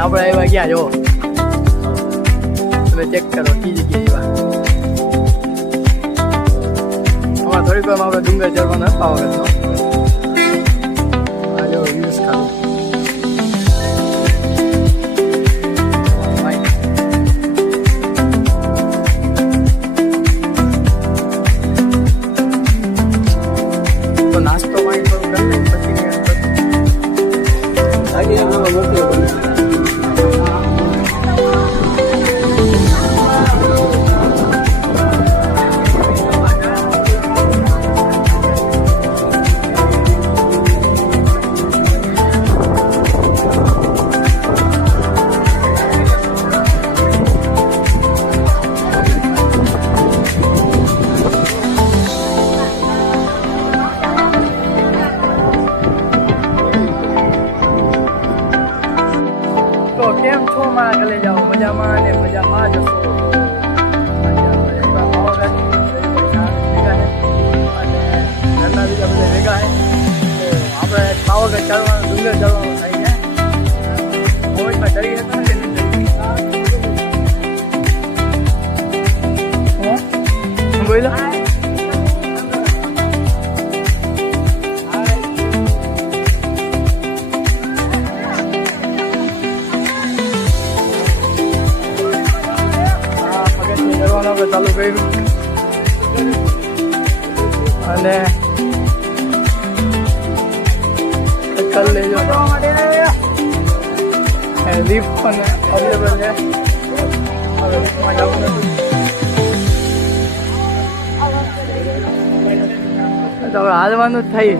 આપણે એવા ગયા જો તમે ચેક કરો કી જગ્યાએ એવા થોડીક વારમાં આપણે ડુંગર ચડવાનો પાવાગઢનો આ જો વ્યૂઝ ખાલી નાસ્તો પાણી થોડું કરી લઈએ પછી કેમ છો મારા ગલે જાઓ મજામાં ને મજામાં જ હશો ઘરના બીજા બધા ભેગા છે તો આપણે પાવાગઢ ચડવાનું ડુંગર ચડવાનું થાય છે મોબાઈલમાં ચડી જતો ને શું બોલો ચાલુ કર્યું અને કરી લેજો લિફ્ટ પણ અવેલેબલ છે હવે લિફ્ટમાં જવું નથી તો હવે હાલવાનું જ થાય